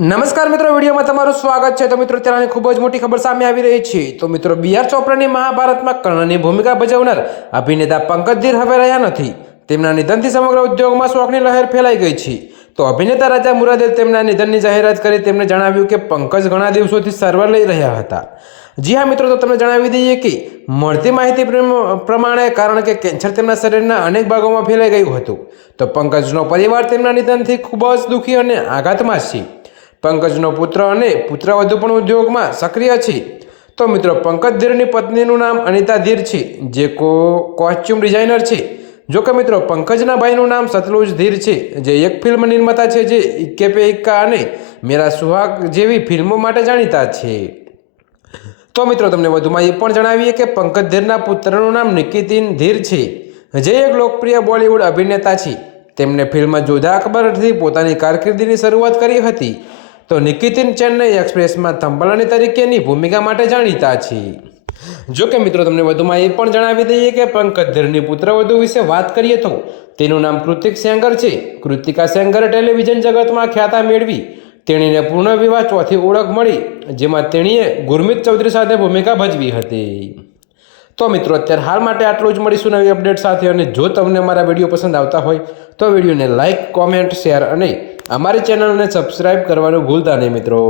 નમસ્કાર મિત્રો, વિડીયોમાં તમારું સ્વાગત છે. તો મિત્રો, અત્યારે ખૂબ જ મોટી ખબર સામે આવી રહી છે. તો મિત્રો બી આર ચોપરાની મહાભારતમાં કર્ણની ભૂમિકા ભજવનાર અભિનેતા પંકજ ધીર હવે રહ્યા નથી. તેમના નિધનથી સમગ્ર ઉદ્યોગમાં શોખની લહેર ફેલાઈ ગઈ છે. તો અભિનેતા રાજા મુરાદે તેમના નિધનની જાહેરાત કરી તેમણે જણાવ્યું કે પંકજ ઘણા દિવસોથી સારવાર લઈ રહ્યા હતા. જી હા મિત્રો, તો તમને જણાવી દઈએ કે મળતી માહિતી પ્રમ- પ્રમાણે કારણ કે કેન્સર તેમના શરીરના અનેક ભાગોમાં ફેલાઈ ગયું હતું. તો પંકજનો પરિવાર તેમના નિધનથી ખૂબ જ દુઃખી અને આઘાતમાં છે. પંકજનો પુત્ર અને પુત્રવધુ પણ ઉદ્યોગમાં સક્રિય છે. તો મિત્રો, પંકજ ધીરની પત્નીનું નામ અનિતા ધીર છે, જે કો કોસ્ચ્યુમ ડિઝાઇનર છે. જો કે મિત્રો, પંકજના ભાઈનું નામ સતલુજ ધીર છે, જે એક ફિલ્મ નિર્માતા છે, જે ઇક્કે પે ઇક્કા અને મેરા સુહાગ જેવી ફિલ્મો માટે જાણીતા છે. તો મિત્રો, તમને વધુમાં એ પણ જણાવીએ કે પંકજ ધીરના પુત્રનું નામ નિકિતિન ધીર છે, જે એક લોકપ્રિય બોલિવૂડ અભિનેતા છે. તેમણે ફિલ્મ જોધા અકબરથી પોતાની કારકિર્દીની શરૂઆત કરી હતી. તો નિકિતિન ચેન્નઈ એક્સપ્રેસમાં થંભલાની તરીકેની ભૂમિકા માટે જાણીતા છે. જો કે મિત્રો, તમને વધુમાં એ પણ જણાવી દઈએ કે પંકજ ધીરની પુત્રવધુ વિશે વાત કરીએ તો તેનું નામ કૃતિક સેંગર છે. કૃતિકા સેંગર ટેલિવિઝન જગતમાં ખ્યાતા મેળવી, તેણીને પૂર્ણ વિવાહ ચોથી ઓળખ મળી, જેમાં તેણીએ ગુરમીત ચૌધરી સાથે ભૂમિકા ભજવી હતી. તો મિત્રો, અત્યારે હાલ માટે આટલું જ મળીશું નવી અપડેટ સાથે અને જો તમને અમારા વીડિયો પસંદ આવતા હોય, તો વિડીયોને લાઇક કોમેન્ટ, શેર અને અમારી ચેનલને સબસ્ક્રાઈબ કરવાનું ભૂલતા નહીં મિત્રો.